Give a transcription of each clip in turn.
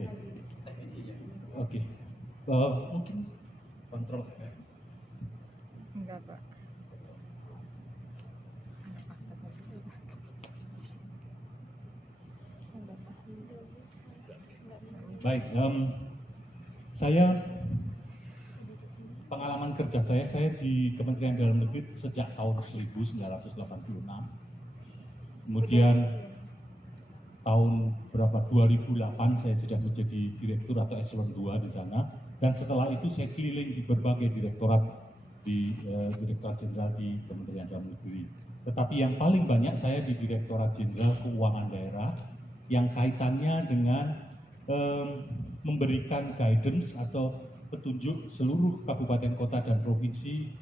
Oke. Oke. Mungkin kontrol F. Enggak, Pak. Baik, saya pengalaman kerja saya di Kementerian Dalam Negeri sejak tahun 1986. Kemudian tahun 2008 saya sudah menjadi direktur atau eselon 2 di sana, dan setelah itu saya keliling di berbagai direktorat di Direktorat Jenderal di Kementerian Dalam Negeri. Tetapi yang paling banyak saya di Direktorat Jenderal Keuangan Daerah yang kaitannya dengan memberikan guidance atau petunjuk seluruh kabupaten kota dan provinsi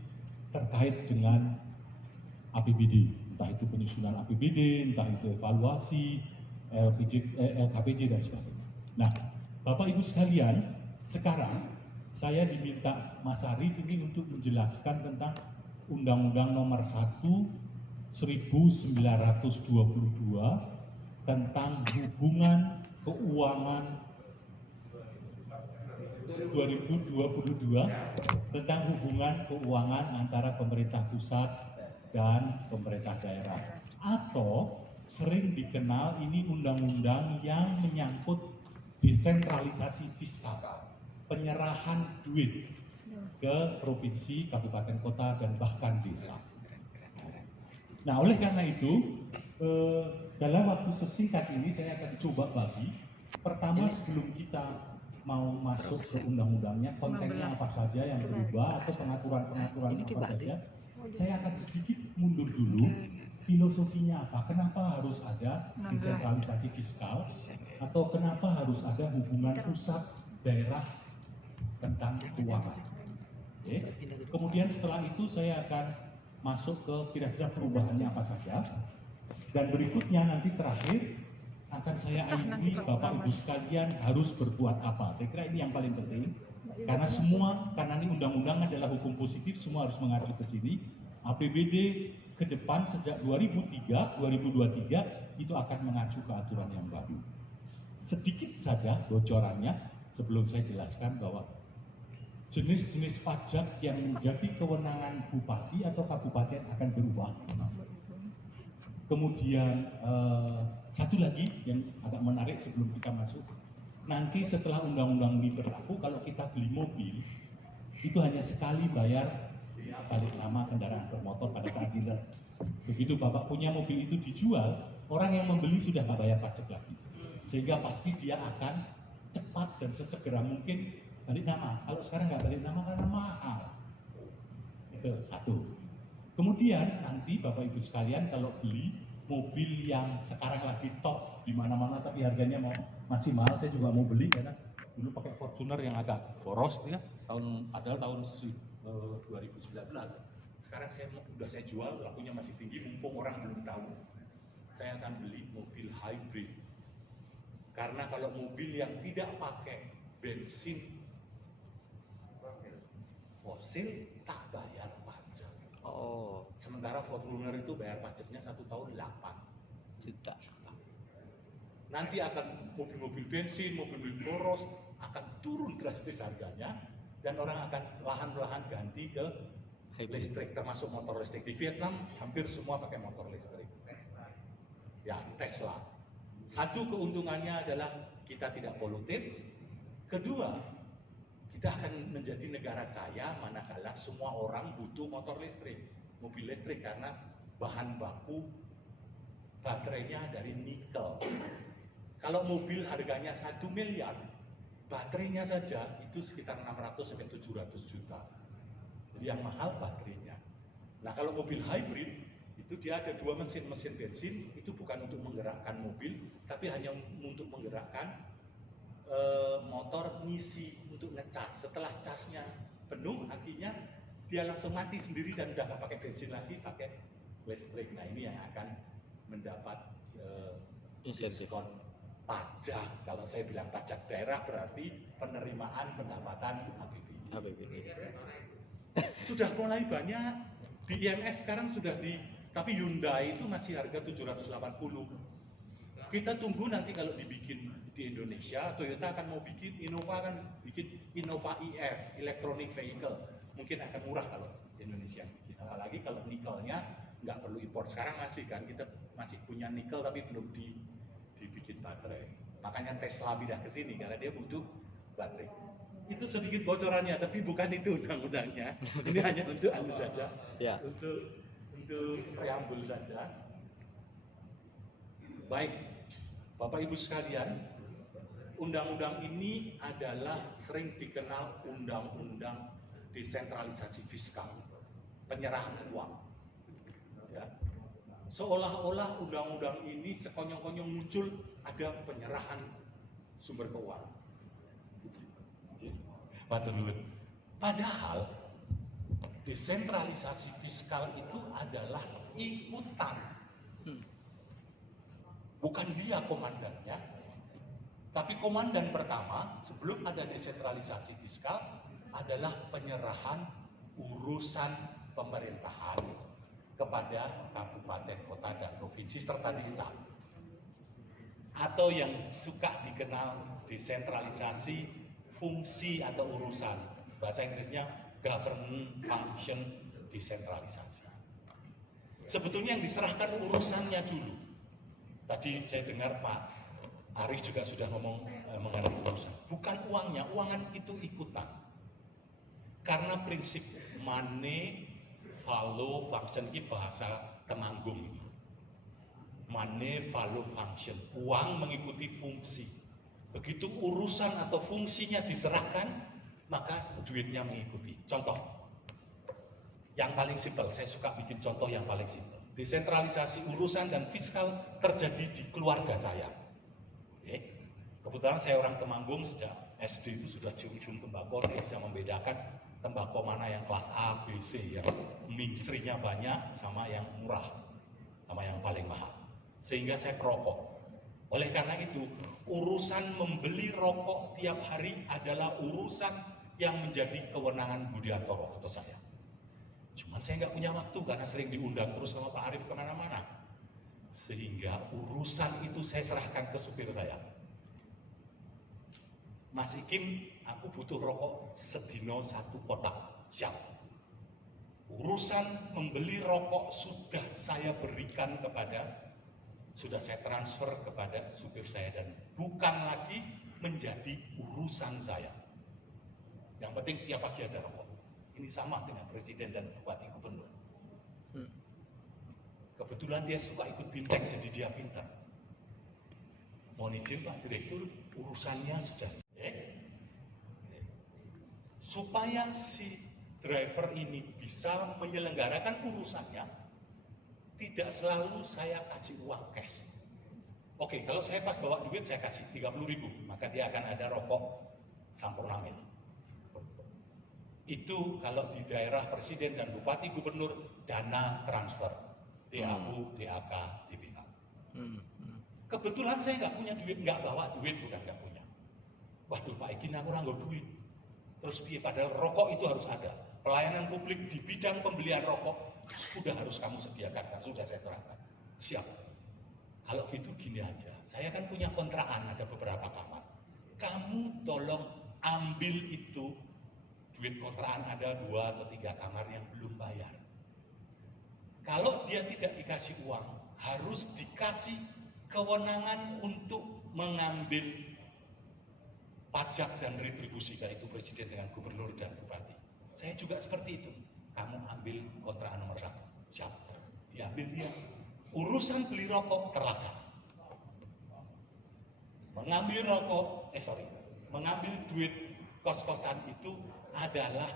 terkait dengan APBD, entah itu penyusunan APBD, entah itu evaluasi, LKPJ dan sebagainya. Nah, Bapak Ibu sekalian, sekarang saya diminta Mas Arief ini untuk menjelaskan tentang Undang-Undang Nomor 1 1922 tentang hubungan keuangan 2022 tentang hubungan keuangan antara pemerintah pusat dan pemerintah daerah, atau sering dikenal ini undang-undang yang menyangkut desentralisasi fiskal, penyerahan duit ke provinsi, kabupaten kota, dan bahkan desa. Nah, oleh karena itu, dalam waktu sesingkat ini saya akan coba bagi. Pertama, sebelum kita mau masuk ke undang-undangnya, kontennya apa saja yang berubah atau pengaturan-pengaturan apa saja, saya akan sedikit mundur dulu. Filosofinya apa? Kenapa harus ada desentralisasi fiskal? Atau kenapa harus ada hubungan pusat daerah tentang keuangan? Oke. Kemudian setelah itu saya akan masuk ke kira-kira perubahannya apa saja. Dan berikutnya nanti terakhir akan saya akhiri Bapak Ibu sekalian harus berbuat apa. Saya kira ini yang paling penting. Karena ini undang-undang adalah hukum positif, semua harus mengacu ke sini. APBD ke depan sejak 2023 itu akan mengacu ke aturan yang baru. Sedikit saja bocorannya sebelum saya jelaskan bahwa jenis-jenis pajak yang menjadi kewenangan bupati atau kabupaten akan berubah. Kemudian satu lagi yang agak menarik sebelum kita masuk, nanti setelah undang-undang ini berlaku, kalau kita beli mobil itu hanya sekali bayar balik nama kendaraan bermotor pada saat dealer. Begitu Bapak punya mobil itu dijual, orang yang membeli sudah nggak bayar pajak lagi, sehingga pasti dia akan cepat dan sesegera mungkin balik nama. Kalau sekarang nggak balik nama karena mahal. Itu satu. Kemudian nanti Bapak Ibu sekalian kalau beli mobil yang sekarang lagi top di mana-mana tapi harganya masih mahal, saya juga mau beli karena dulu pakai Fortuner yang agak boros ya, tahun 2019. Sekarang udah saya jual, lakunya masih tinggi mumpung orang belum tahu. Saya akan beli mobil hybrid. Karena kalau mobil yang tidak pakai bensin fosil tak bayar pajak. Oh, Sementara Fortuner itu bayar pajaknya 1 tahun 8 juta. Nanti akan mobil-mobil bensin, mobil-mobil boros akan turun drastis harganya, dan orang akan lahan-lahan ganti ke listrik, termasuk motor listrik. Di Vietnam hampir semua pakai motor listrik. Ya, Tesla. Satu keuntungannya adalah kita tidak polutif. Kedua, kita akan menjadi negara kaya manakala semua orang butuh motor listrik, mobil listrik, karena bahan baku baterainya dari nikel. Kalau mobil harganya 1 miliar, baterainya saja itu sekitar 600 sampai 700 juta. Jadi yang mahal baterainya. Nah, kalau mobil hybrid itu dia ada 2 mesin bensin, itu bukan untuk menggerakkan mobil, tapi hanya untuk menggerakkan motor ngisi untuk ngecas. Setelah casnya penuh, akinya dia langsung mati sendiri dan udah nggak pakai bensin lagi, pakai listrik. Nah, ini yang akan mendapat diskon pajak. Kalau saya bilang pajak daerah berarti penerimaan pendapatan APBD. Sudah mulai banyak di IMS sekarang sudah tapi Hyundai itu masih harga 780. kita tunggu nanti kalau dibikin di Indonesia, Toyota akan mau bikin, Innova akan bikin Innova EV, Electronic Vehicle. Mungkin akan murah kalau di Indonesia. Apalagi kalau nikelnya nggak perlu impor. Sekarang masih kan, kita masih punya nikel tapi belum dibikin baterai. Makanya Tesla pindah ke sini karena dia butuh baterai. Itu sedikit bocorannya, tapi bukan itu undang-undangnya. Ini hanya untuk anu saja, Ya. untuk preambul saja. Baik, Bapak Ibu sekalian, undang-undang ini adalah sering dikenal undang-undang desentralisasi fiskal, penyerahan uang. Ya. Seolah-olah undang-undang ini sekonyong-konyong muncul ada penyerahan sumber keuangan. Padahal desentralisasi fiskal itu adalah ikutan. Bukan dia komandannya, tapi komandan pertama sebelum ada desentralisasi fiskal adalah penyerahan urusan pemerintahan kepada kabupaten, kota, dan provinsi serta desa. Atau yang suka dikenal desentralisasi fungsi atau urusan. Bahasa Inggrisnya government function desentralisasi. Sebetulnya yang diserahkan urusannya dulu. Tadi saya dengar Pak Arif juga sudah ngomong mengenai urusan. Bukan uangnya, uangan itu ikutan. Karena prinsip money follow function ini bahasa Temanggung. Money follow function, uang mengikuti fungsi. Begitu urusan atau fungsinya diserahkan, maka duitnya mengikuti. Contoh, yang paling simpel, saya suka bikin contoh yang paling simpel. Desentralisasi urusan dan fiskal terjadi di keluarga saya. Oke. Kebetulan saya orang Temanggung, sejak SD itu sudah cium-cium tembakau, dia bisa membedakan tembakau mana yang kelas A, B, C, yang mingsrinya banyak sama yang murah, sama yang paling mahal. Sehingga saya perokok. Oleh karena itu, urusan membeli rokok tiap hari adalah urusan yang menjadi kewenangan Budiantoro atau saya. Cuman saya nggak punya waktu karena sering diundang terus sama Pak Arif kemana-mana. Sehingga urusan itu saya serahkan ke supir saya. Mas Ikin, aku butuh rokok sedino 1 kotak. Siap. Urusan membeli rokok sudah saya berikan sudah saya transfer kepada supir saya dan bukan lagi menjadi urusan saya. Yang penting tiap pagi ada rokok. Ini sama dengan presiden dan bupati gubernur. Kebetulan dia suka ikut bintang, jadi dia pintar. Mohon izin Pak Direktur, urusannya sudah supaya si driver ini bisa menyelenggarakan urusannya, tidak selalu saya kasih uang cash. Oke, kalau saya pas bawa duit saya kasih 30.000, maka dia akan ada rokok Sampurna Mil. Itu kalau di daerah presiden dan bupati gubernur dana transfer, DAU, DAK, DBA. Kebetulan saya nggak punya duit, nggak bawa duit, bukan nggak punya. Waduh Pak Ikin, aku nggak duit. Terus padahal rokok itu harus ada. Pelayanan publik di bidang pembelian rokok sudah harus kamu sediakan, kan sudah saya serahkan. Siap. Kalau gitu gini aja, saya kan punya kontrakan, ada beberapa kamar. Kamu tolong ambil itu, duit kontrakan ada 2 atau 3 kamar yang belum bayar. Kalau dia tidak dikasih uang, harus dikasih kewenangan untuk mengambil pajak dan retribusi, yaitu presiden dengan gubernur dan bupati. Saya juga seperti itu. Kamu ambil kontrakan nomor 1, siap. Diambil dia. Urusan beli rokok terlaksana. Mengambil duit kos-kosan itu adalah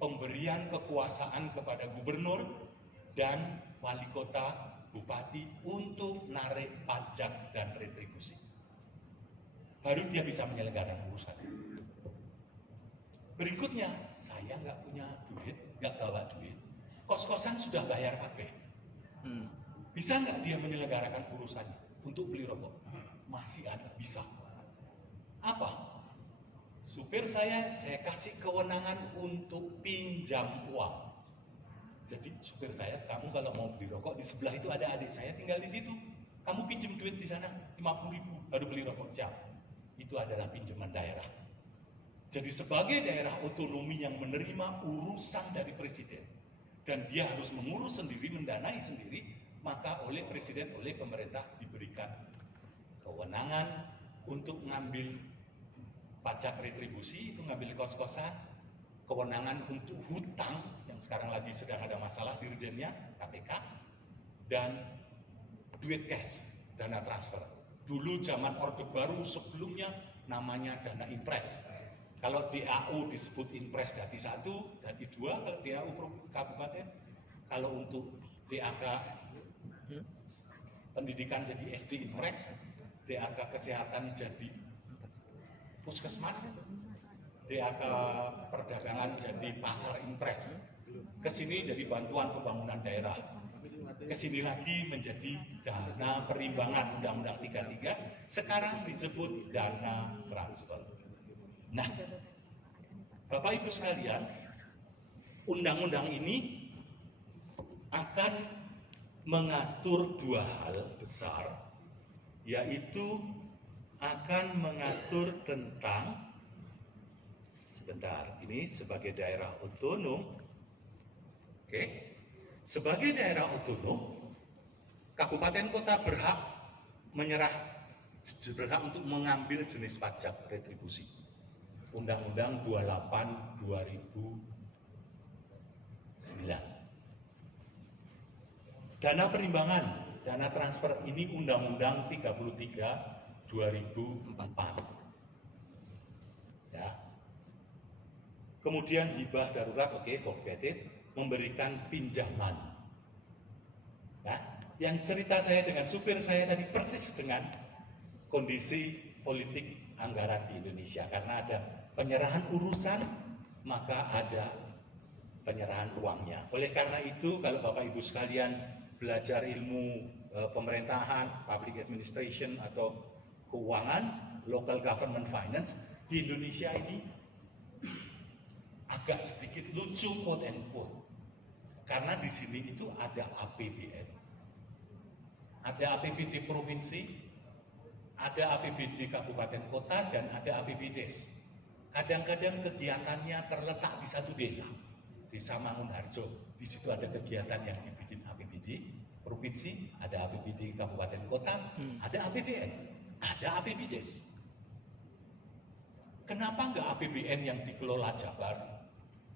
pemberian kekuasaan kepada gubernur dan wali kota, bupati untuk narik pajak dan retribusi. Baru dia bisa menyelenggarakan urusan. Berikutnya, saya nggak punya duit, nggak bawa duit. Kos-kosan sudah bayar kabeh. Bisa nggak dia menyelenggarakan urusannya untuk beli rokok? Masih ada, bisa. Apa? Supir saya kasih kewenangan untuk pinjam uang. Jadi supir saya, kamu kalau mau beli rokok, di sebelah itu ada adik saya tinggal di situ. Kamu pinjam duit di sana 50.000 baru beli rokok jam. Itu adalah pinjaman daerah. Jadi sebagai daerah otonomi yang menerima urusan dari presiden dan dia harus mengurus sendiri, mendanai sendiri, maka oleh presiden, oleh pemerintah diberikan kewenangan untuk ngambil pajak retribusi, itu ngambil kos-kosan, kewenangan untuk hutang yang sekarang lagi sedang ada masalah dirjennya KPK, dan duit cash, dana transfer. Dulu zaman Orde Baru sebelumnya namanya dana impres. Kalau DAU disebut impres dadi 1, dadi 2, kalau DAU kabupaten. Kalau untuk DAK pendidikan jadi SD impres, DAK kesehatan jadi puskesmas, DAK perdagangan jadi pasar impres. Kesini jadi bantuan pembangunan daerah. Kesini lagi menjadi dana perimbangan Undang-Undang 33, sekarang disebut dana transfer. Nah, Bapak Ibu sekalian, undang-undang ini akan mengatur dua hal besar, yaitu akan mengatur tentang, sebentar, ini sebagai daerah otonom, oke. Sebagai daerah otonom, kabupaten kota berhak untuk mengambil jenis pajak retribusi. Undang-Undang 28 2009. Dana perimbangan, dana transfer ini Undang-Undang 33 2004. Ya. Kemudian hibah darurat, oke, forget it. Memberikan pinjaman. Nah, yang cerita saya dengan supir saya tadi persis dengan kondisi politik anggaran di Indonesia. Karena ada penyerahan urusan, maka ada penyerahan uangnya. Oleh karena itu, kalau Bapak Ibu sekalian belajar ilmu pemerintahan, public administration atau keuangan, local government finance, di Indonesia ini agak sedikit lucu, quote and quote. Karena di sini itu ada APBN, ada APBD provinsi, ada APBD kabupaten kota, dan ada APBDes. Kadang-kadang kegiatannya terletak di satu desa, Desa Mangunharjo. Di situ ada kegiatan yang dibikin APBD provinsi, ada APBD kabupaten kota, ada APBN, ada APBDes. Kenapa enggak APBN yang dikelola Jabar,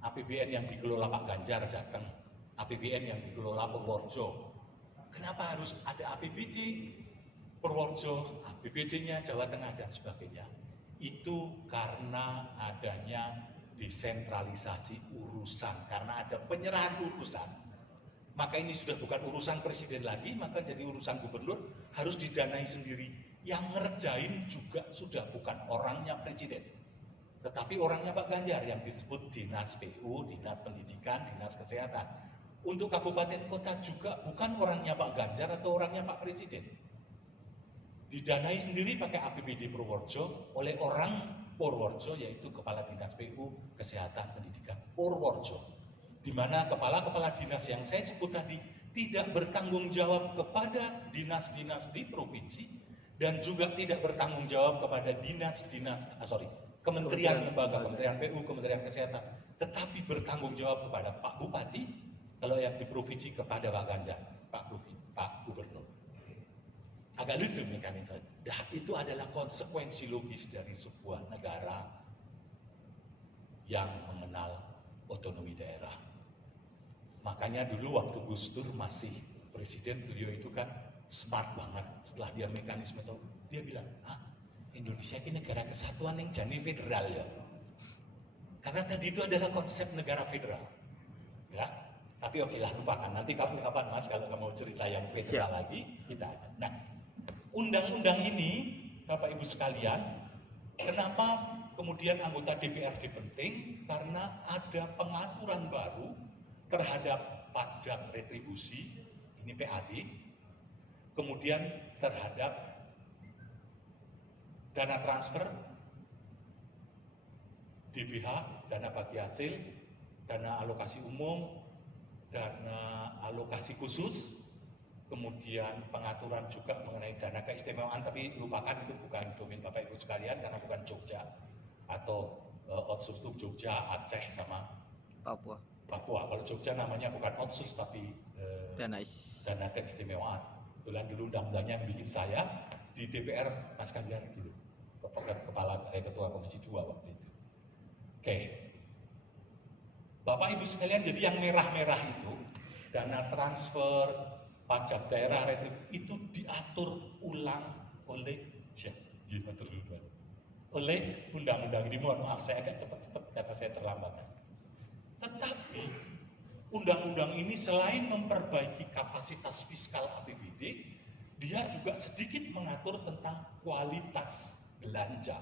APBN yang dikelola Pak Ganjar Jateng, APBN yang dikelola Purworejo? Kenapa harus ada APBD Purworejo, APBD-nya Jawa Tengah dan sebagainya? Itu karena adanya desentralisasi urusan, karena ada penyerahan urusan. Maka ini sudah bukan urusan presiden lagi, maka jadi urusan gubernur, harus didanai sendiri. Yang ngerjain juga sudah bukan orangnya presiden, tetapi orangnya Pak Ganjar yang disebut Dinas PU, Dinas Pendidikan, Dinas Kesehatan. Untuk kabupaten kota juga bukan orangnya Pak Ganjar atau orangnya Pak Presiden. Didanai sendiri pakai APBD Purworejo oleh orang Purworejo, yaitu Kepala Dinas PU, Kesehatan, Pendidikan Purworejo. Di mana kepala-kepala dinas yang saya sebut tadi tidak bertanggung jawab kepada dinas-dinas di provinsi dan juga tidak bertanggung jawab kepada kementerian lembaga, Kementerian PU, Kementerian Kesehatan, tetapi bertanggung jawab kepada Pak Bupati, kalau yang di provinsi kepada Pak Ganjar, Pak Gubernur. Agak lucu mekanisme. Nah, itu adalah konsekuensi logis dari sebuah negara yang mengenal otonomi daerah. Makanya dulu waktu Gus Dur masih presiden, beliau itu kan smart banget. Setelah dia mekanisme itu, dia bilang, Indonesia ini negara kesatuan yang jadi federal ya. Karena tadi itu adalah konsep negara federal. Ya, tapi oke lah, lupakan. Nanti kapan-kapan Mas kalau kamu cerita yang federal lagi, kita ada. Nah, undang-undang ini, Bapak Ibu sekalian, kenapa kemudian anggota DPRD penting? Karena ada pengaturan baru terhadap pajak retribusi, ini PAD, kemudian terhadap dana transfer, DBH, dana bagi hasil, dana alokasi umum, dana alokasi khusus, kemudian pengaturan juga mengenai dana keistimewaan, tapi lupakan itu bukan domain Bapak Ibu sekalian karena bukan Jogja atau Otsus itu Jogja, Aceh sama Papua. Kalau Jogja namanya bukan Otsus tapi dana keistimewaan. Kebetulan dulu undang-undangnya yang bikin saya di DPR Mas Ganjar dulu, ketua Komisi 2 waktu itu. Oke. Bapak Ibu sekalian, jadi yang merah-merah itu dana transfer, pajak daerah, itu diatur ulang oleh undang-undang ini. Mohon maaf saya agak cepat-cepat karena saya terlambat. Tetapi undang-undang ini selain memperbaiki kapasitas fiskal APBD, dia juga sedikit mengatur tentang kualitas belanja.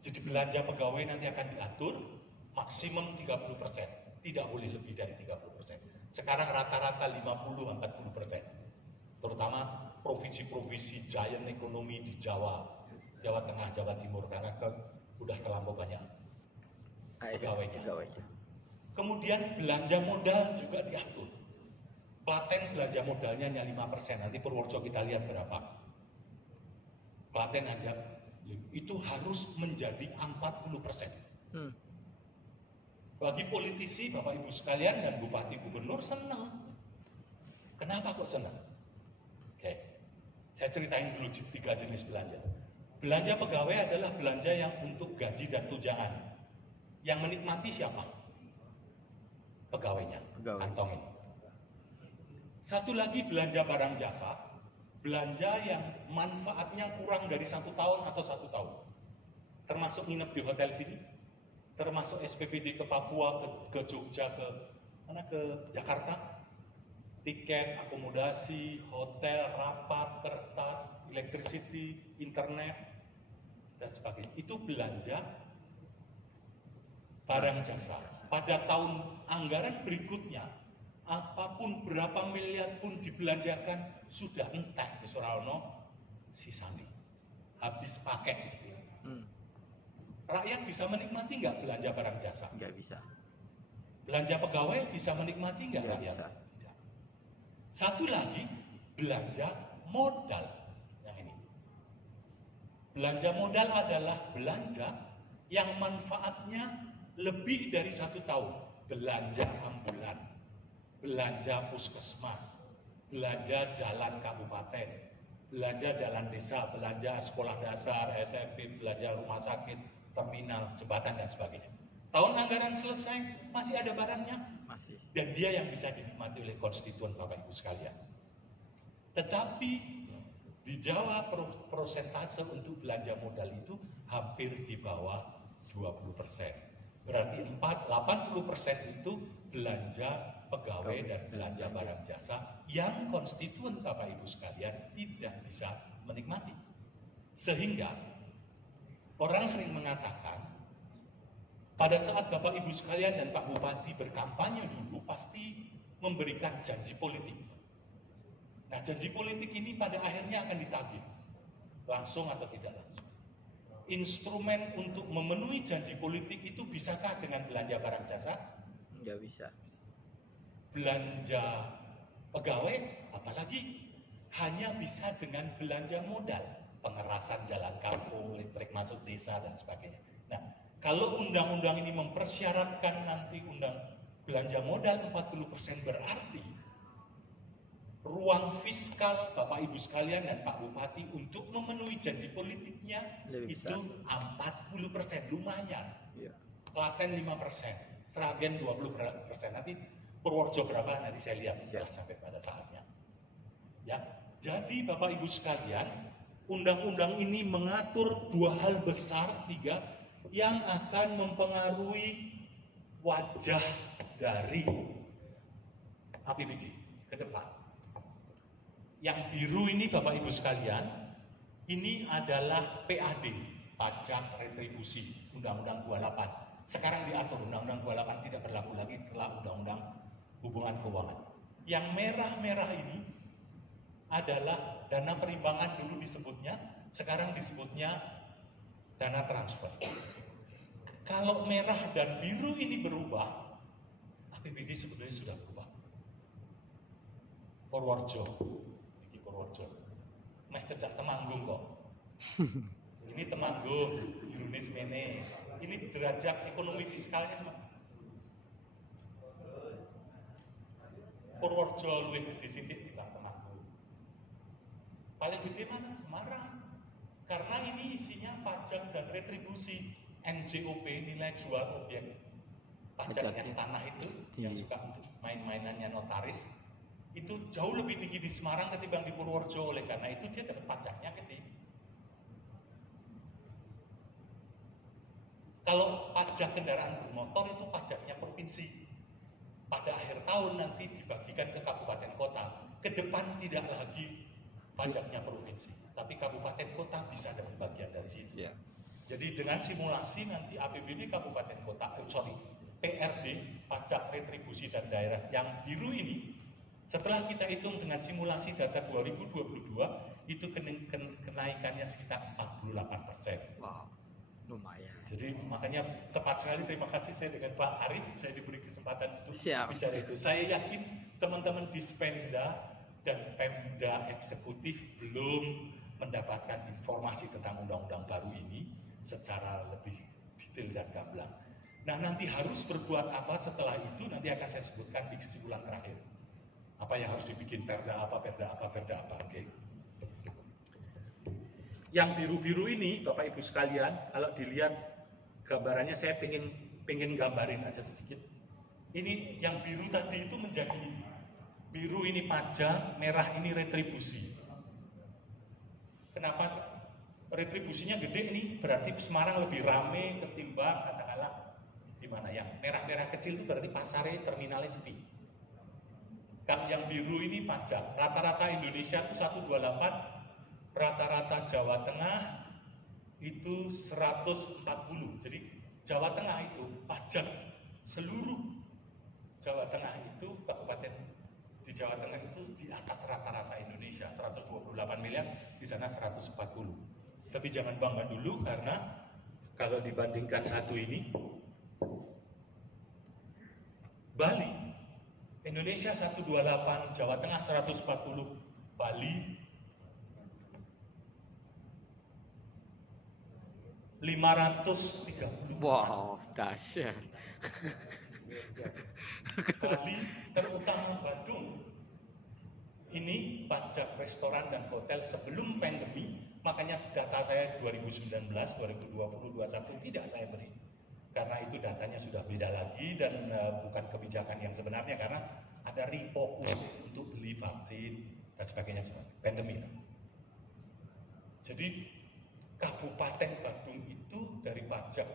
Jadi belanja pegawai nanti akan diatur maksimum 30%, tidak boleh lebih dari 30%. Sekarang rata-rata 50-40%, terutama provinsi-provinsi giant ekonomi di Jawa Tengah, Jawa Timur, karena udah terlampau banyak pegawainya. Kemudian belanja modal juga diatur. Klaten belanja modalnya hanya 5%, nanti Purworejo kita lihat berapa. Klaten aja itu harus menjadi 40%. Bagi politisi, Bapak Ibu sekalian dan Bupati Gubernur senang. Kenapa kok senang? Oke, saya ceritain dulu 3 jenis belanja. Belanja pegawai adalah belanja yang untuk gaji dan tunjangan. Yang menikmati siapa? Pegawainya, kantongin. Satu lagi belanja barang jasa, belanja yang manfaatnya kurang dari 1 tahun atau 1 tahun. Termasuk nginep di hotel sini, termasuk SPPD ke Papua, ke Jogja, ke Jakarta, tiket, akomodasi, hotel, rapat, kertas, electricity, internet, dan sebagainya. Itu belanja barang jasa. Pada tahun anggaran berikutnya, apapun berapa miliar pun dibelanjakan, sudah entek, Suralno, sisanya. Habis pakai istilahnya. Rakyat bisa menikmati nggak belanja barang jasa? Nggak bisa. Belanja pegawai bisa menikmati nggak rakyat? Bisa. Tidak. Satu lagi, belanja modal. Yang ini. Belanja modal adalah belanja yang manfaatnya lebih dari 1 tahun. Belanja ambulan, belanja puskesmas, belanja jalan kabupaten, belanja jalan desa, belanja sekolah dasar, SMP, belanja rumah sakit, terminal, jembatan, dan sebagainya. Tahun anggaran selesai, masih ada barangnya. Masih. Dan dia yang bisa dinikmati oleh konstituen Bapak Ibu sekalian. Tetapi di Jawa prosentase untuk belanja modal itu hampir di bawah 20%. Berarti 80% itu belanja pegawai dan belanja barang jasa yang konstituen Bapak Ibu sekalian tidak bisa menikmati. Sehingga orang sering mengatakan, pada saat Bapak Ibu sekalian dan Pak Bupati berkampanye dulu pasti memberikan janji politik. Nah, janji politik ini pada akhirnya akan ditagih, langsung atau tidak langsung. Instrumen untuk memenuhi janji politik itu bisakah dengan belanja barang jasa? Nggak bisa. Belanja pegawai, apalagi hanya bisa dengan belanja modal, pengerasan jalan kampung, listrik masuk desa, dan sebagainya. Nah, kalau undang-undang ini mempersyaratkan nanti belanja modal 40%, berarti ruang fiskal Bapak Ibu sekalian dan Pak Bupati untuk memenuhi janji politiknya Lebih itu 40%, lumayan. Iya. Klaten 5%, Sragen 20%, nanti Purworejo berapa nanti saya lihat setelah sampai pada saatnya. Ya, jadi Bapak Ibu sekalian, undang-undang ini mengatur 2 hal besar, 3 yang akan mempengaruhi wajah dari APBD ke depan. Yang biru ini Bapak Ibu sekalian, ini adalah PAD, pajak retribusi, Undang-Undang 28. Sekarang diatur Undang-Undang 28 tidak berlaku lagi setelah Undang-Undang Hubungan Keuangan. Yang merah-merah ini adalah dana perimbangan, dulu disebutnya, sekarang disebutnya dana transfer. Kalau merah dan biru ini berubah, APBD sebetulnya sudah berubah. Purworejo. Iki Purworejo. Meh cecak Temanggung kok. Ini Temanggung, Birune semene. Ini derajat ekonomi fiskalnya cuma Purworejo luwih gede sithik timbang Temanggung. Paling gede mana? Semarang. Karena ini isinya pajak dan retribusi NJOP, nilai jual objek pajaknya tanah itu yang suka untuk main-mainannya notaris itu jauh lebih tinggi di Semarang ketimbang di Purworejo. Oleh karena itu dia dapat pajaknya gede. Kalau pajak kendaraan bermotor itu pajaknya provinsi. Pada akhir tahun nanti dibagikan ke kabupaten kota. Ke depan tidak lagi pajaknya provinsi, tapi kabupaten kota bisa dapat bagian dari situ. Ya. Jadi dengan simulasi nanti APBD kabupaten kota, PRD, pajak retribusi dan daerah yang biru ini, setelah kita hitung dengan simulasi data 2022, itu kenaikannya sekitar 48%. Wow, lumayan. Jadi makanya tepat sekali, terima kasih saya dengan Pak Arief, saya diberi kesempatan untuk Siap. bicara itu. Saya yakin teman-teman di Spenda dan Pemda Eksekutif belum mendapatkan informasi tentang undang-undang baru ini secara lebih detail dan gamblang. Nah, nanti harus berbuat apa setelah itu nanti akan saya sebutkan di kesimpulan terakhir. Apa yang harus dibikin perda apa. Oke. Yang biru-biru ini, Bapak Ibu sekalian, kalau dilihat gambarannya saya pengen gambarin aja sedikit. Ini yang biru tadi itu menjadi biru ini pajak, merah ini retribusi. Kenapa retribusinya gede nih? Berarti Semarang lebih rame ketimbang katakanlah di mana yang merah-merah kecil itu berarti pasarnya terminalnya sepi. Kan yang biru ini pajak. Rata-rata Indonesia itu 128, rata-rata Jawa Tengah itu 140. Jadi Jawa Tengah itu pajak seluruh Jawa Tengah itu kabupaten di Jawa Tengah itu di atas rata-rata Indonesia 128 miliar, di sana 140. Tapi jangan bangga dulu karena kalau dibandingkan satu ini Bali, Indonesia 128, Jawa Tengah 140, Bali 530. Wow, dahsyat. Bali terutama Badung. Ini pajak restoran dan hotel sebelum pandemi, makanya data saya 2019, 2020, 2021 tidak saya beri. Karena itu datanya sudah beda lagi dan bukan kebijakan yang sebenarnya karena ada refocus untuk beli vaksin dan sebagainya pandemi. Jadi Kabupaten Badung itu dari pajak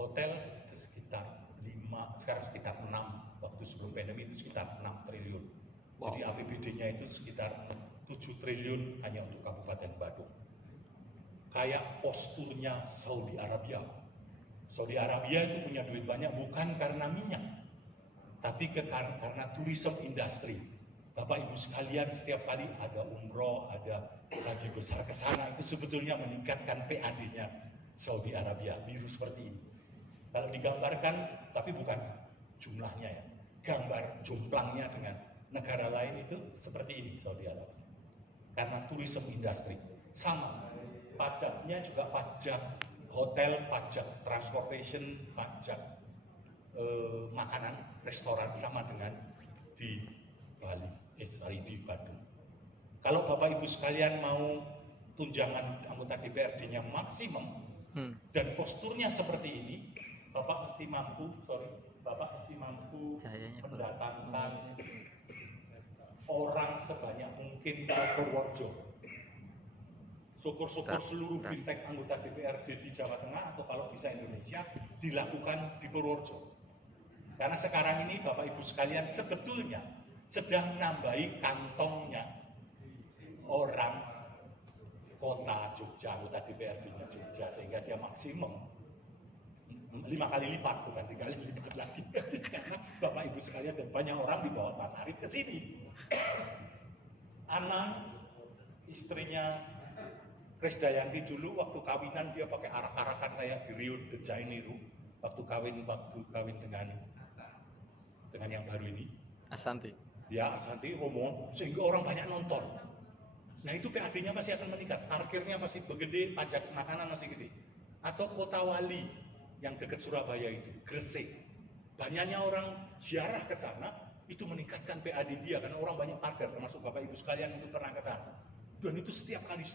hotel itu sekitar 5, sekarang sekitar 6, waktu sebelum pandemi itu sekitar 6 triliun. Wow. Jadi APBD-nya itu sekitar 7 triliun hanya untuk Kabupaten Badung. Kayak posturnya Saudi Arabia. Saudi Arabia itu punya duit banyak bukan karena minyak, tapi karena tourism industry. Bapak Ibu sekalian, setiap kali ada umroh, ada haji besar ke sana, itu sebetulnya meningkatkan PAD-nya Saudi Arabia, biru seperti ini. Kalau digambarkan, tapi bukan jumlahnya ya, gambar jumlahnya dengan negara lain itu seperti ini Saudi Arabia. Karena tourism industry, sama pajaknya juga pajak hotel, pajak transportation, pajak makanan, restoran sama dengan di Bali, di Badung. Kalau Bapak Ibu sekalian mau tunjangan anggota DPRD-nya maksimum dan posturnya seperti ini, Bapak mesti mampu mendatangkan orang sebanyak mungkin ke Purworejo. Syukur-syukur seluruh bintek anggota DPRD di Jawa Tengah atau kalau bisa Indonesia dilakukan di Purworejo. Karena sekarang ini Bapak Ibu sekalian sebetulnya sedang menambahi kantongnya orang kota Jogja, anggota DPRD-nya Jogja, sehingga dia maksimum 5 kali lipat, bukan 3 kali lipat lagi. Karena Bapak Ibu sekalian dan banyak orang dibawa Mas Arief ke sini. Anang, istrinya Krisdayanti dulu waktu kawinan dia pakai arak-arakan kayak di Rio de Janeiro. Waktu kawin dengan yang baru ini. Asanti. ya nanti Romo, sehingga orang banyak nonton. Nah itu PAD-nya pasti akan meningkat, parkirnya pasti begede, pajak makanan masih gede. Atau Kota Wali yang dekat Surabaya itu, Gresik, banyaknya orang ziarah ke sana, itu meningkatkan PAD dia karena orang banyak parkir, termasuk Bapak Ibu sekalian itu pernah ke sana. Dan itu setiap hari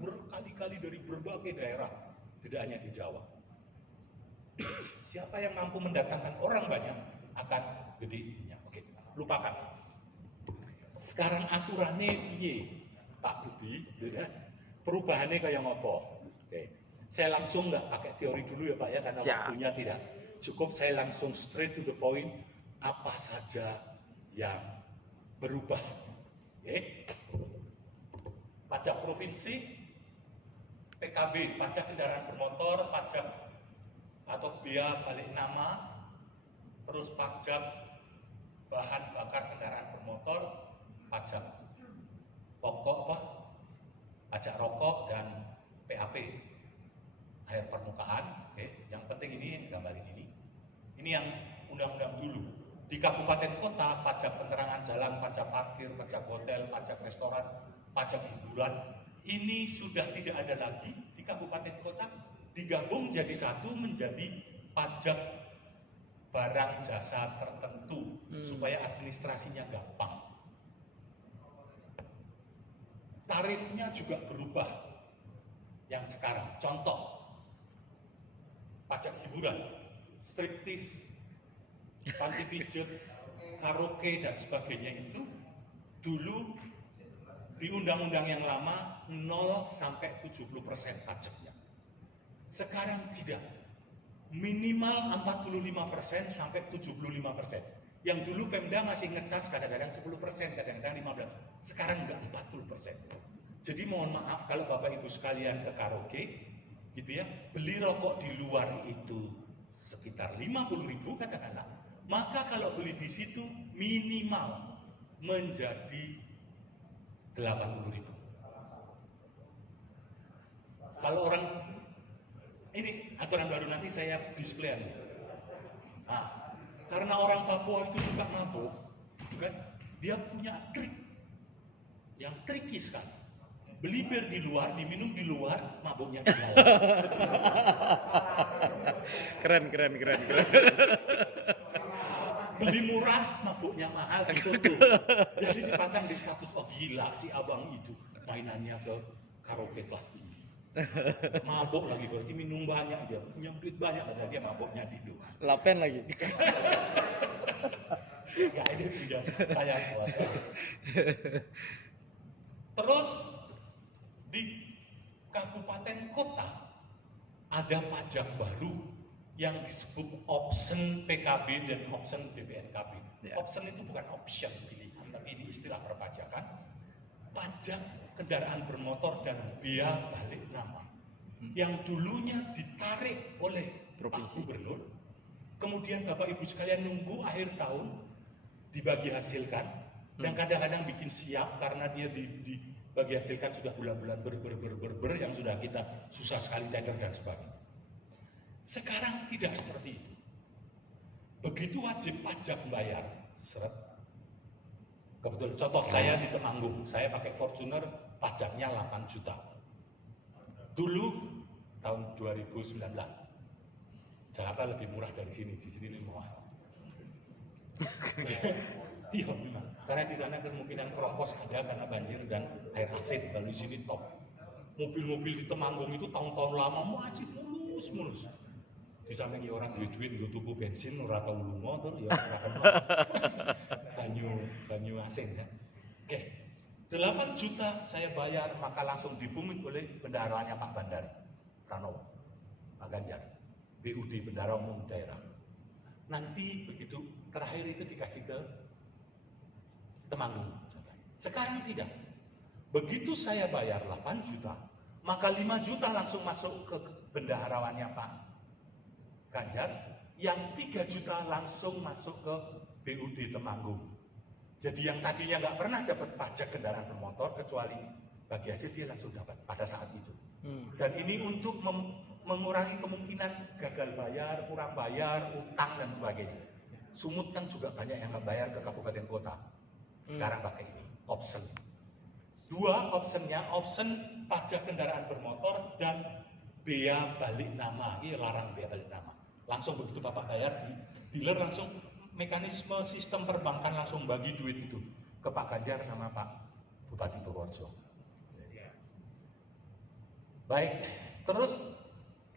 berkali-kali dari berbagai daerah, tidak hanya di Jawa. Siapa yang mampu mendatangkan orang banyak akan gede ininya. Oke, lupakan. Sekarang aturannya piye, Pak Budi, gitu kan? Perubahannya kayak ngopo? Oke. Saya langsung nggak pakai teori dulu ya Pak ya, karena waktunya tidak cukup. Saya langsung straight to the point. Apa saja yang berubah? Oke. Pajak provinsi, PKB, pajak kendaraan bermotor, pajak atau biaya balik nama, terus pajak bahan bakar kendaraan bermotor, pajak pokok apa? Pajak rokok dan PAP, air permukaan. Oke. Yang penting ini gambarin ini. Ini yang undang-undang dulu. Di kabupaten kota, pajak penerangan jalan, pajak parkir, pajak hotel, pajak restoran, pajak hiburan, ini sudah tidak ada lagi di kabupaten kota, digabung jadi satu menjadi pajak barang jasa tertentu supaya administrasinya gampang. Tarifnya juga berubah yang sekarang. Contoh, pajak hiburan, striptease, panti pijat, karaoke dan sebagainya itu dulu di undang-undang yang lama 0 sampai 70% pajaknya. Sekarang tidak. Minimal 45% sampai 75%. Yang dulu Pemda masih ngecas kadang-kadang 10%, kadang-kadang 15%. Sekarang enggak 40%. Jadi mohon maaf kalau Bapak Ibu sekalian ke karaoke, gitu ya, beli rokok di luar itu sekitar 50.000 katakanlah. Maka kalau beli di situ minimal menjadi 80.000. Kalau orang ini aturan baru nanti saya display. Nah, karena orang Papua itu suka mabuk, kan? Dia punya trik yang tricky sekali. Beli bir di luar, diminum di luar, mabuknya di dalam. Keren. Beli murah, mabuknya mahal, gitu tuh. Jadi dipasang di status, oh gila si abang itu mainannya ke karaoke kelas tinggi. Mabuk lagi, berarti minum banyak dia, punya duit banyak, padahal dia mabuknya di luar. Lapen lagi. Ya ini dia, saya kuasa. Terus di kabupaten kota ada pajak baru yang disebut option PKB dan option BPNKB. Ya. Option itu bukan option pilihan, tapi ini istilah perpajakan. Pajak kendaraan bermotor dan biaya balik nama. Yang dulunya ditarik oleh Pak Provinsi. Gubernur, kemudian Bapak Ibu sekalian nunggu akhir tahun dibagi hasilkan, dan kadang-kadang bikin siap karena dia dibagi hasilkan sudah bulan-bulan ber yang sudah kita susah sekali tender dan sebagainya. Sekarang tidak seperti itu. Begitu wajib pajak bayar, seret. Kebetulan contoh saya di Temanggung, saya pakai Fortuner, pajaknya 8 juta. Dulu tahun 2019. Jakarta lebih murah dari sini, di sini lebih murah. Iya memang, karena di sana kemungkinan keropos ada karena banjir dan air asin, lalu di sini top. Mobil-mobil di Temanggung itu tahun-tahun lama masih mulus. Di samping orang duit nggo tuku bensin ora tau lunga tur ya ora kenal. Banyu asin ya. Oke. 8 juta saya bayar, maka langsung dipungut oleh bendaharanya Pak Bandar Pranowo, Pak Ganjar, BUD Bendahara Umum Daerah. Nanti begitu terakhir itu dikasih ke Temanggung. Sekarang tidak. Begitu saya bayar 8 juta, maka 5 juta langsung masuk ke bendaharawannya Pak Ganjar, yang 3 juta langsung masuk ke BUD Temanggung. Jadi yang tadinya nggak pernah dapat pajak kendaraan bermotor kecuali bagi hasil dia langsung dapat pada saat itu. Dan ini untuk mengurangi kemungkinan gagal bayar, kurang bayar, utang dan sebagainya. Sumut kan juga banyak yang nggak bayar ke kabupaten kota. Sekarang pakai ini, option. Dua optionnya, option pajak kendaraan bermotor dan bea balik nama. Ini larang bea balik nama. Langsung begitu Bapak bayar di dealer, langsung mekanisme sistem perbankan langsung bagi duit itu ke Pak Ganjar sama Pak Bupati Purworejo. Baik, terus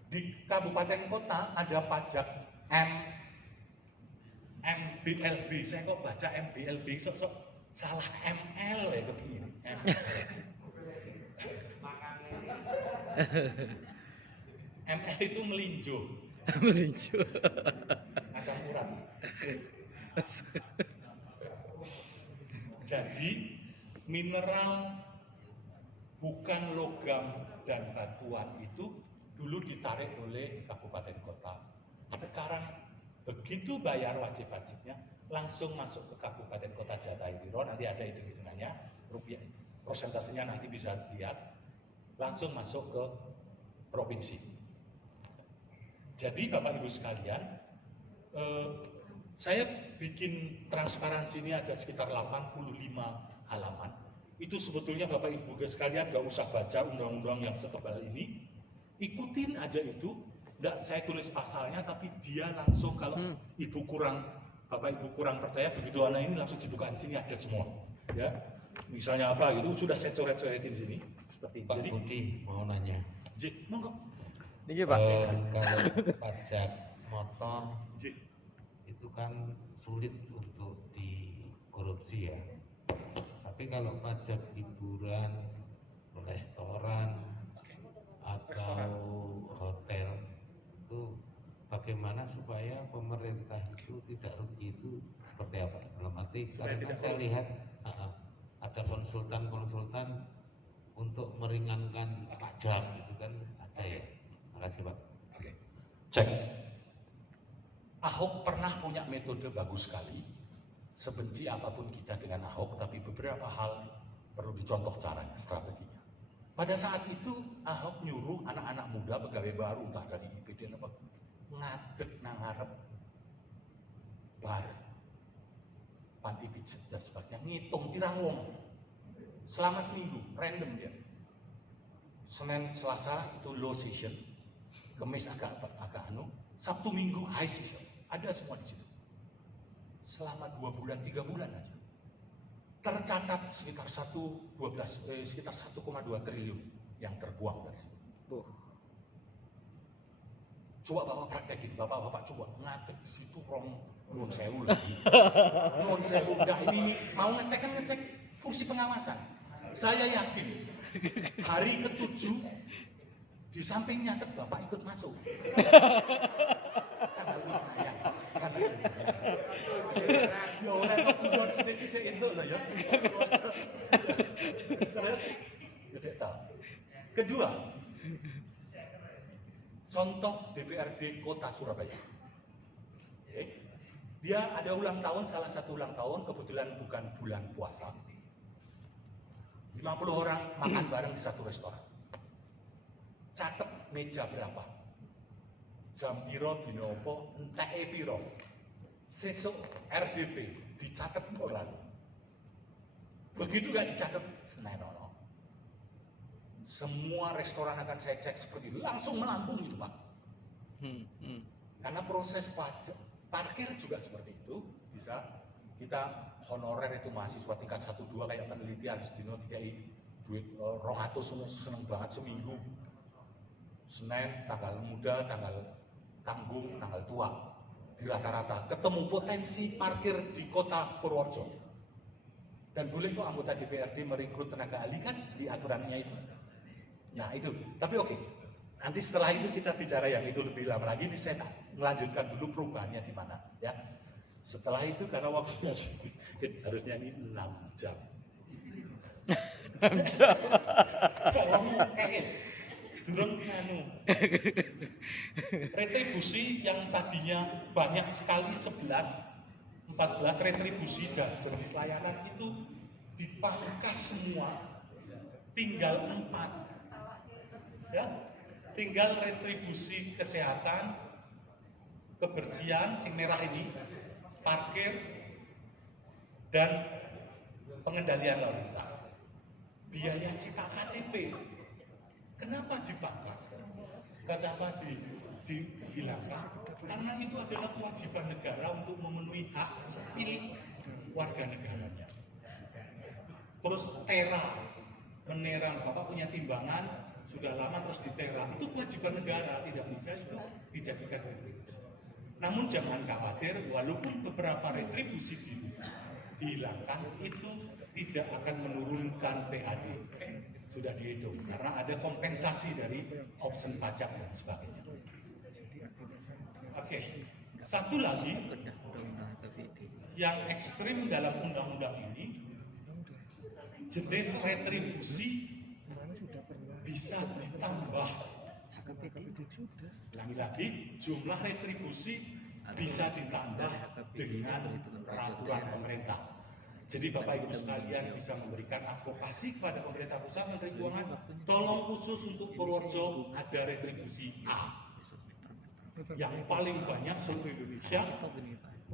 di kabupaten kota ada pajak MBLB. Saya kok baca MBLB, sok salah ML ya begini. ML itu melinjo. Melinjo. Asam urat. Jadi mineral bukan logam dan batuan itu dulu ditarik oleh kabupaten kota. Sekarang begitu bayar wajib pajaknya langsung masuk ke kabupaten kota Jatahiriro, nanti ada hitung-hitungannya, rupiah persentasenya nanti bisa lihat, langsung masuk ke provinsi. Jadi Bapak Ibu sekalian, saya bikin transparansi ini ada sekitar 85 halaman. Itu sebetulnya Bapak Ibu sekalian nggak usah baca undang-undang yang setebal ini, ikutin aja itu. Nggak saya tulis pasalnya, tapi dia langsung kalau Bapak Ibu kurang percaya, begitu anak ini langsung dibuka di sini ada semua. Ya, misalnya apa gitu sudah saya coret-coretin di sini seperti itu. Pak Budi mau nanya. Monggo. Ini Pak. Kalau pajak motor itu kan sulit untuk dikorupsi ya. Tapi kalau pajak hiburan, restoran atau hotel itu bagaimana supaya pemerintah itu tidak rugi, itu seperti apa? Dalam arti karena saya lihat ada konsultan untuk meringankan pajak itu kan ada ya. Terima kasih Pak. Oke. Cek. Ahok pernah punya metode bagus sekali. Sebenci apapun kita dengan Ahok, tapi beberapa hal perlu dicontoh caranya, strateginya. Pada saat itu Ahok nyuruh anak-anak muda pegawai baru entah dari IPD apa ngadeg nang ngarep bar, panti pijat dan sebagainya, ngitung tirang wong selama seminggu, random dia. Senin Selasa itu low season, Kamis agak Sabtu Minggu high season, ada semua di situ. Selama 2 bulan, 3 bulan aja. Tercatat sekitar 1,2 triliun yang terbuang dari situ. Coba Bapak praktekin, Bapak coba ngadeg di situ nuwun sewu lagi. Nuwun sewu, enggak ini mau ngecek fungsi pengawasan. Saya yakin hari ke-7 di samping nyatet Bapak ikut masuk. Yo ora kok cicik-cicik itu loh ya. Terus kedua, contoh DPRD Kota Surabaya. Dia ada ulang tahun, salah satu ulang tahun, kebetulan bukan bulan puasa. 50 orang makan bareng di satu restoran. Catet meja berapa, jam piro dino apa, enteke piro, sesuk RDP dicatet orang. Begitu gak dicatet, senenono. Semua restoran akan saya cek seperti itu, langsung melambung itu Pak. Karena proses pajak, parkir juga seperti itu, bisa kita honorer itu mahasiswa tingkat 1-2 kayak penelitian sedino dikai duit 200 seneng banget seminggu. Senin tanggal muda, tanggal tanggung, tanggal tua, di rata-rata ketemu potensi parkir di kota Purworejo. Dan boleh kok anggota DPRD merekrut tenaga ahli kan di aturannya itu. Nah itu, tapi oke. Nanti setelah itu kita bicara yang itu lebih lama lagi. Ini saya melanjutkan dulu perubahannya di mana, ya. Setelah itu karena waktunya harusnya ini 6 jam. 6 jam. Kalau belum retribusi yang tadinya banyak sekali 14 retribusi jenis layanan itu dipangkas semua, tinggal 4 ya, tinggal retribusi kesehatan, kebersihan, yang merah ini, parkir dan pengendalian lalu lintas. Biaya cetak KTP, kenapa dipangkas? Kenapa dihilangkan? Karena itu adalah kewajiban negara untuk memenuhi hak sipil warga negaranya. Terus menerang, Bapak punya timbangan sudah lama terus diterang, itu kewajiban negara, tidak bisa itu dijadikan retribusi. Namun jangan khawatir, walaupun beberapa retribusi dihilangkan, itu tidak akan menurunkan PAD. Sudah dihitung, karena ada kompensasi dari option pajak dan sebagainya. Oke, satu lagi yang ekstrim dalam undang-undang ini, jenis retribusi bisa ditambah. Lagi-lagi jumlah retribusi bisa ditambah dengan peraturan pemerintah. Jadi Bapak Ibu sekalian bisa memberikan advokasi kepada pemerintah pusat, Menteri Keuangan, tolong khusus untuk Purworejo ada retribusi A. Yang paling banyak seluruh Indonesia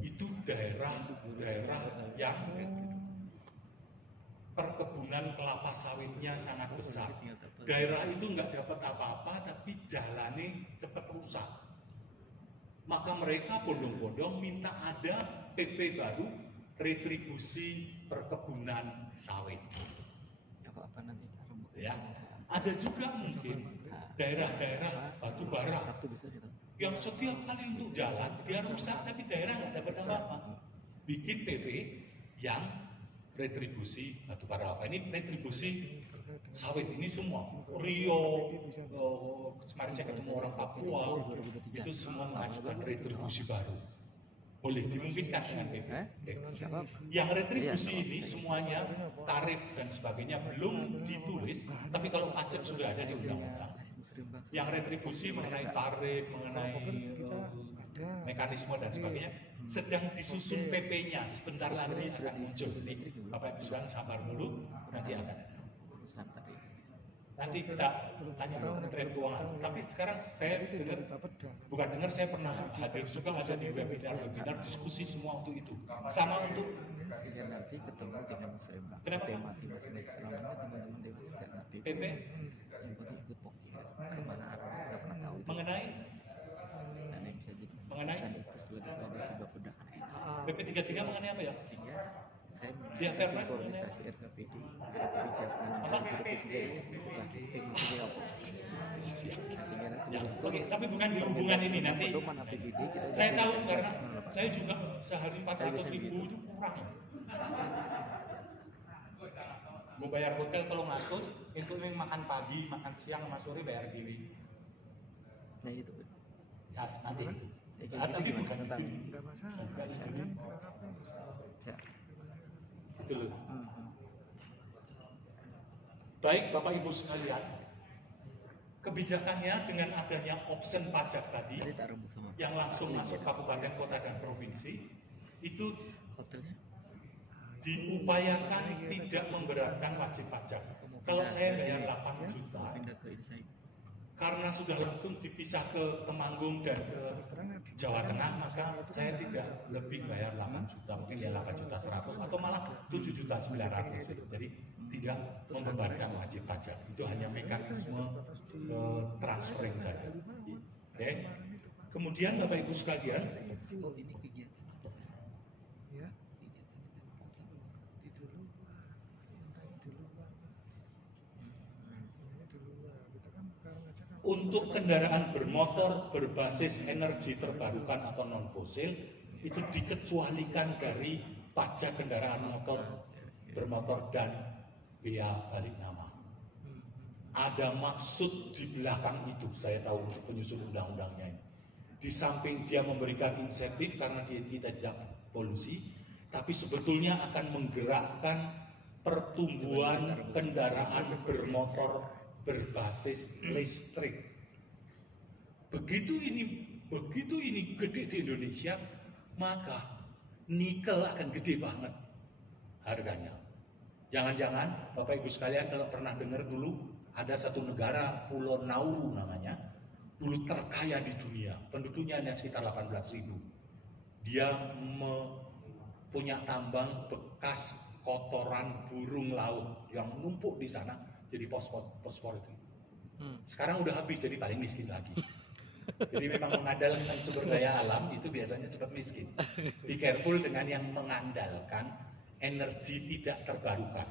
itu daerah-daerah yang perkebunan kelapa sawitnya sangat besar. Daerah itu nggak dapat apa-apa, tapi jalannya cepat rusak. Maka mereka bondong-bondong minta ada PP baru, retribusi perkebunan sawit. Ya, ada juga mungkin daerah-daerah batu bara yang setiap kali untuk jalan dia rusak, tapi daerah nggak dapat apa-apa. Bikin PP yang retribusi batu bara. Ini retribusi sawit ini semua. Rio, kemarin saya ketemu orang Papua, itu semua mengajukan retribusi baru. Boleh dimungkinkan dengan PP. Yang retribusi ini semuanya tarif dan sebagainya belum ditulis, tapi kalau pajak sudah ada di undang-undang. Yang retribusi mengenai tarif, mengenai mekanisme dan sebagainya sedang disusun PP-nya, sebentar lagi akan muncul. Jadi Bapak Ibu sekalian sabar dulu, nanti akan ada. Nanti kita tanya ke Kementerian Keuangan. Tapi sekarang saya dengar, saya pernah hadir juga ada di webinar diskusi semua untuk itu. Sama untuk nanti ketemu dengan Mas Rembang. Kenapa? Tema selama teman-teman Dewan juga ngerti. PP Ikut pokoknya kemana arah kita pernah tahu. mengenai Dan yang saya jadi mengenai dan itu sebagai foundasi Bapedah kan enak. PP 33 mengenai apa ya? Sehingga saya Ya, Perpres sinkronisasi RKPD dari kebijakan Apa? dari RKPD ini sudah tema beliau. Ya, oke, tapi bukan di hubungan ini nanti. Pedoman APBD kita Saya udah tahu belajar. karena saya juga sehari 400.000 itu kurang. Mau bayar hotel kalau ngatus, itu makan pagi, makan siang, sama sore bayar diri. Nah itu. Ya, nanti. Ya, Tapi gimana bukan di tentang sini. Bukan di sini. ya. Gitu loh. Baik Bapak Ibu sekalian, kebijakannya dengan adanya option pajak tadi Tadi tak rembuk sama yang langsung masuk kabupaten, kota, dan provinsi itu hotelnya. diupayakan tidak memberatkan wajib pajak. Kalau saya bayar 8 juta, Pindah ke Insight. karena sudah langsung dipisah ke Temanggung dan ke Jawa Tengah, maka saya tidak lebih bayar 8 juta, mungkin ya 8 juta 100 atau malah 7 juta 900. Jadi tidak membebankan wajib pajak. Itu hanya mekanisme transferring saja. Oke. Kemudian Bapak Ibu sekalian, Oh ini kegiatan apa? Ya. untuk kendaraan bermotor berbasis energi terbarukan atau non fosil itu dikecualikan dari pajak kendaraan motor bermotor dan bea balik nama. Ada maksud di belakang itu, saya tahu untuk penyusun undang-undangnya ini. Di samping dia memberikan insentif karena dia tidak polusi, tapi sebetulnya akan menggerakkan pertumbuhan kendaraan bermotor berbasis listrik. Begitu ini gede di Indonesia, maka nikel akan gede banget harganya. Jangan-jangan Bapak Ibu sekalian kalau pernah dengar dulu ada satu negara, Pulau Nauru namanya, dulu terkaya di dunia, penduduknya hanya sekitar 18.000. Dia punya tambang bekas kotoran burung laut yang numpuk di sana jadi fosfor itu. Sekarang udah habis jadi paling miskin lagi. Jadi memang mengandalkan sumber daya alam itu biasanya cepat miskin. Be careful dengan yang mengandalkan energi tidak terbarukan.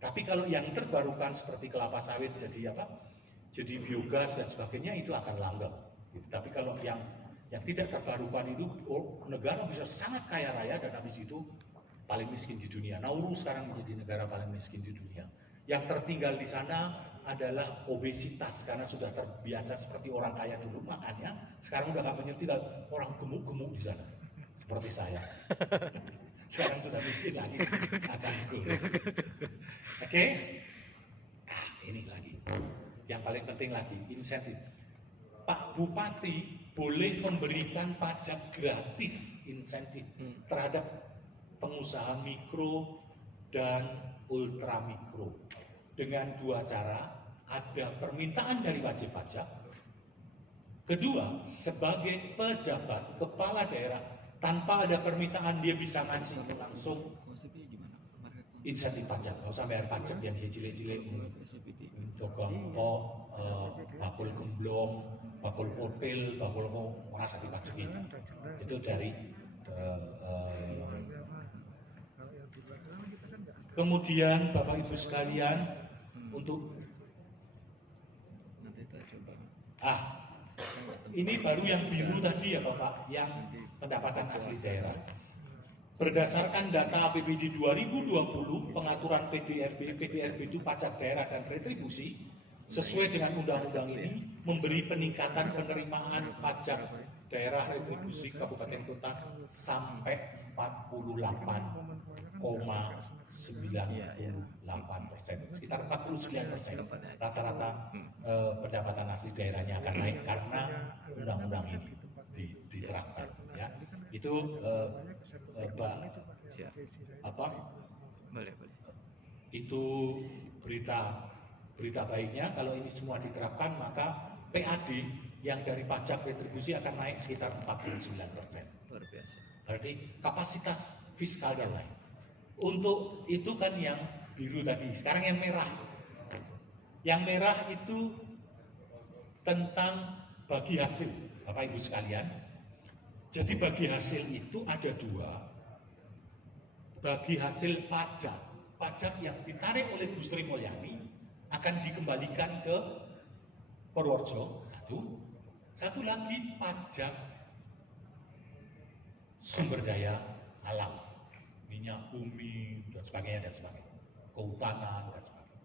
Tapi kalau yang terbarukan seperti kelapa sawit jadi apa? Jadi biogas dan sebagainya itu akan langgeng. Gitu. Tapi kalau yang tidak terbarukan itu negara bisa sangat kaya raya dan habis itu paling miskin di dunia. Nauru sekarang menjadi negara paling miskin di dunia. Yang tertinggal di sana adalah obesitas karena sudah terbiasa seperti orang kaya dulu, makanya sekarang udah gak punya tinggal orang gemuk-gemuk di sana seperti saya. Sekarang sudah miskin lagi akan gurih. Oke? Ini lagi. Yang paling penting lagi insentif. Pak Bupati boleh memberikan pajak gratis insentif terhadap pengusaha mikro dan ultra mikro dengan dua cara. Ada permintaan dari wajib pajak. Kedua, sebagai pejabat kepala daerah tanpa ada permintaan dia bisa ngasih langsung insentif pajak. Nggak usah bayar pajak yang cilik-cilik, dogang kok, bakul gemblong, bakul potil, bakul kok merasa dipajakin. Itu dari kemudian Bapak Ibu sekalian untuk ini baru yang biru tadi ya Bapak, yang pendapatan asli daerah. Berdasarkan data APBD 2020, pengaturan PDRB itu pajak daerah dan retribusi, sesuai dengan undang-undang ini, memberi peningkatan penerimaan pajak daerah retribusi kabupaten kota sampai 48,98%, sekitar 49% rata-rata pendapatan asli daerahnya akan naik karena undang-undang ini diterapkan. Ya, itu itu berita baiknya. Kalau ini semua diterapkan maka PAD yang dari pajak retribusi akan naik sekitar 49%. Luar biasa. Berarti kapasitas fiskalnya naik. Untuk itu kan yang biru tadi, sekarang yang merah. Yang merah itu tentang bagi hasil, Bapak Ibu sekalian. Jadi bagi hasil itu ada dua. Bagi hasil pajak yang ditarik oleh Bu Sri Mulyani akan dikembalikan ke Purworejo. Satu lagi pajak sumber daya alam, minyak bumi dan sebagainya, kehutanan dan sebagainya.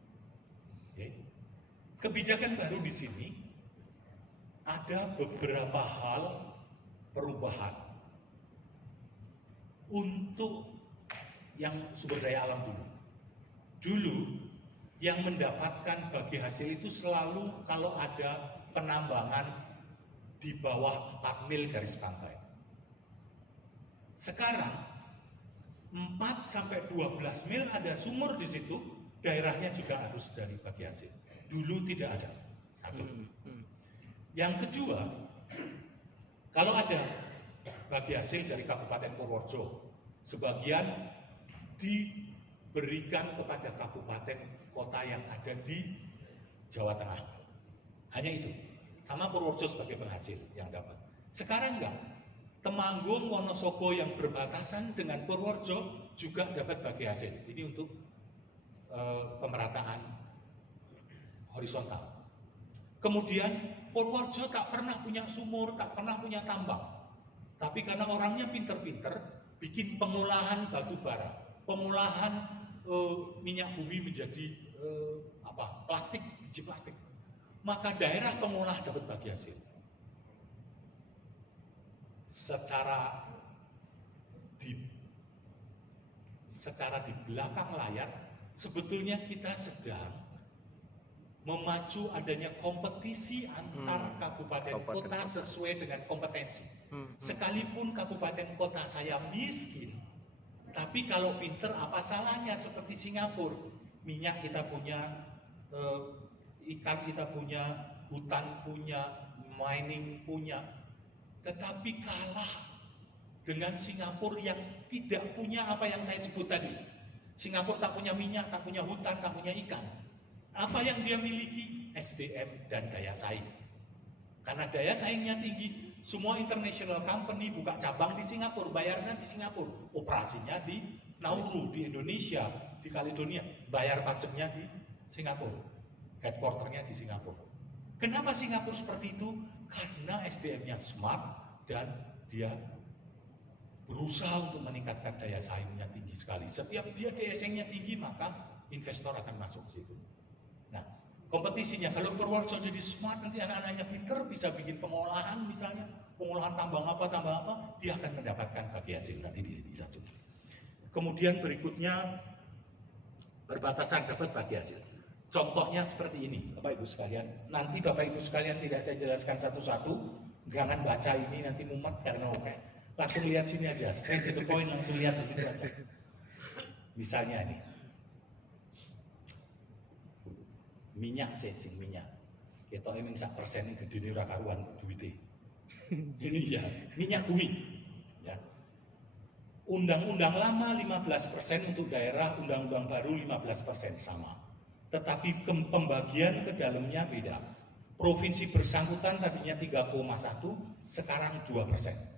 Oke. Kebijakan baru di sini ada beberapa hal perubahan untuk yang sumber daya alam dulu. Dulu yang mendapatkan bagi hasil itu selalu kalau ada penambangan di bawah 4 mil garis pantai. Sekarang 4 sampai 12 mil ada sumur di situ, daerahnya juga harus dari bagi hasil. Dulu tidak ada. Satu. Yang kedua, kalau ada bagi hasil dari Kabupaten Purworejo, sebagian diberikan kepada kabupaten kota yang ada di Jawa Tengah. Hanya itu. Sama Purworejo sebagai penghasil yang dapat. Sekarang enggak. Temanggung, Wonosobo yang berbatasan dengan Purworejo juga dapat bagi hasil. Ini untuk pemerataan horizontal. Kemudian Purworejo tak pernah punya sumur, tak pernah punya tambang. Tapi karena orangnya pinter-pinter, bikin pengolahan batu bara, pengolahan minyak bumi menjadi plastik, biji plastik. Maka daerah pengolah dapat bagi hasil. Secara di belakang layar, sebetulnya kita sedang memacu adanya kompetisi antar kabupaten kota sesuai dengan kompetensi. Sekalipun kabupaten kota saya miskin, tapi kalau pinter apa salahnya seperti Singapura, minyak kita punya, ikan kita punya, hutan punya, mining punya, tetapi kalah dengan Singapura yang tidak punya apa yang saya sebut tadi. Singapura tak punya minyak, tak punya hutan, tak punya ikan. Apa yang dia miliki? SDM dan daya saing. Karena daya saingnya tinggi, semua international company buka cabang di Singapura, bayarnya di Singapura, operasinya di Nauru, di Indonesia, di Kaledonia, bayar pajaknya di Singapura, headquarternya di Singapura. Kenapa Singapura seperti itu? Karena SDM-nya smart dan dia berusaha untuk meningkatkan daya saingnya tinggi sekali. Setiap dia daya saingnya tinggi, maka investor akan masuk ke situ. Nah, kompetisinya kalau Purworejo jadi smart, nanti anak-anaknya pinter, bisa bikin pengolahan misalnya, pengolahan tambang apa, dia akan mendapatkan bagi hasil nanti di sini satu. Kemudian berikutnya perbatasan dapat bagi hasil. Contohnya seperti ini, Bapak Ibu sekalian. Nanti Bapak Ibu sekalian tidak saya jelaskan satu-satu, jangan baca ini nanti mumet karena oke. Langsung lihat sini aja, straight to the point, langsung lihat di situ aja. Misalnya ini. Minyak sih, minyak. Kita emang 1% ini gede nih rakaruan duitnya. Ini ya, minyak bumi. Ya. Undang-undang lama 15% untuk daerah, undang-undang baru 15% sama. Tetapi pembagian ke dalamnya beda. Provinsi bersangkutan tadinya 3,1, sekarang 2%.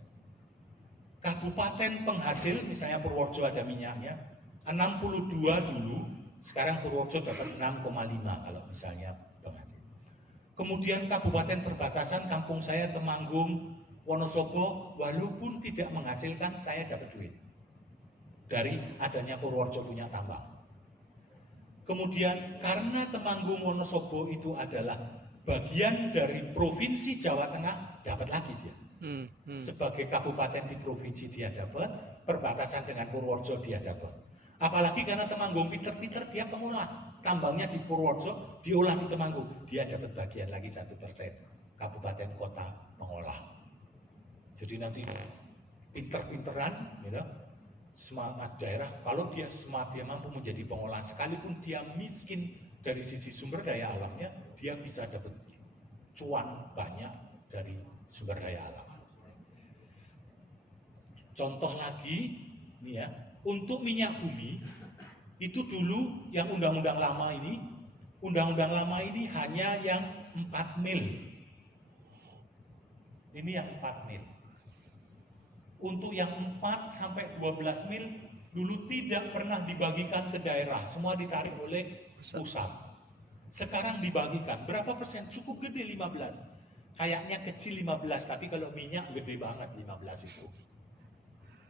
Kabupaten penghasil, misalnya Purworejo ada minyaknya, 62 dulu, sekarang Purworejo dapat 6,5 kalau misalnya penghasil. Kemudian kabupaten perbatasan, kampung saya Temanggung, Wonosobo, walaupun tidak menghasilkan, saya dapat duit dari adanya Purworejo punya tambang. Kemudian karena Temanggung, Wonosobo itu adalah bagian dari provinsi Jawa Tengah, dapat lagi dia. Sebagai kabupaten di provinsi dia dapat, perbatasan dengan Purworejo dia dapat. Apalagi karena Temanggung pinter-pinter, dia pengolah. Tambangnya di Purworejo, diolah di Temanggung, dia dapat bagian lagi 1%. Kabupaten kota pengolah. Jadi nanti pinter-pinteran, gitu, smart daerah, kalau dia smart, dia mampu menjadi pengolah, sekalipun dia miskin dari sisi sumber daya alamnya, dia bisa dapat cuan banyak dari sumber daya alam. Contoh lagi, nih ya, untuk minyak bumi, itu dulu yang undang-undang lama ini hanya yang 4 mil. Ini yang 4 mil. Untuk yang 4 sampai 12 mil, dulu tidak pernah dibagikan ke daerah, semua ditarik oleh pusat. Sekarang dibagikan, berapa persen? Cukup gede 15. Kayaknya kecil 15, tapi kalau minyak gede banget 15 itu.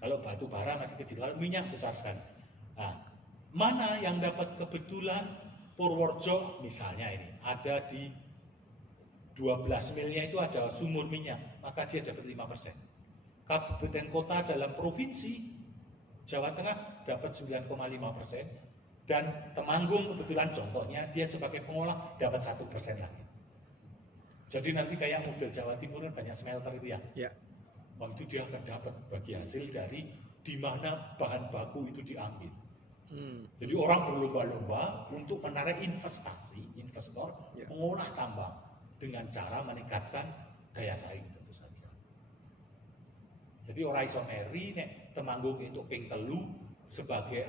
Kalau batu bara masih kecil, kalau minyak besar sekali. Nah, mana yang dapat kebetulan Purworejo misalnya ini, ada di 12 milnya itu ada sumur minyak, maka dia dapat 5%. Kabupaten kota dalam provinsi Jawa Tengah dapat 9,5%, dan Temanggung kebetulan contohnya, dia sebagai pengolah dapat 1% lagi. Jadi nanti kayak mobil Jawa Timur kan banyak smelter itu ya. Ya. Waktu itu dia akan dapat bagi hasil dari di mana bahan baku itu diambil. Jadi orang berlomba-lomba untuk menarik investor Ya. mengolah tambang dengan cara meningkatkan daya saing tentu saja. Jadi orang iso meri nek Temanggung itu ping telu sebagai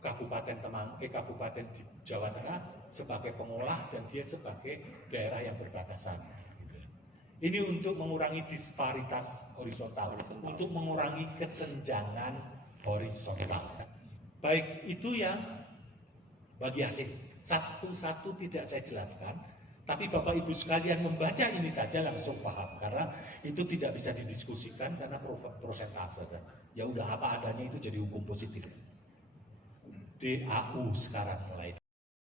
kabupaten kabupaten di Jawa Tengah sebagai pengolah dan dia sebagai daerah yang berbatasan. Ini untuk mengurangi disparitas horizontal, untuk mengurangi kesenjangan horizontal. Baik, itu yang bagi hasil. Satu-satu tidak saya jelaskan, tapi Bapak Ibu sekalian membaca ini saja langsung paham, karena itu tidak bisa didiskusikan karena prosentase. Ya udah apa adanya itu jadi hukum positif. DAU sekarang mulai.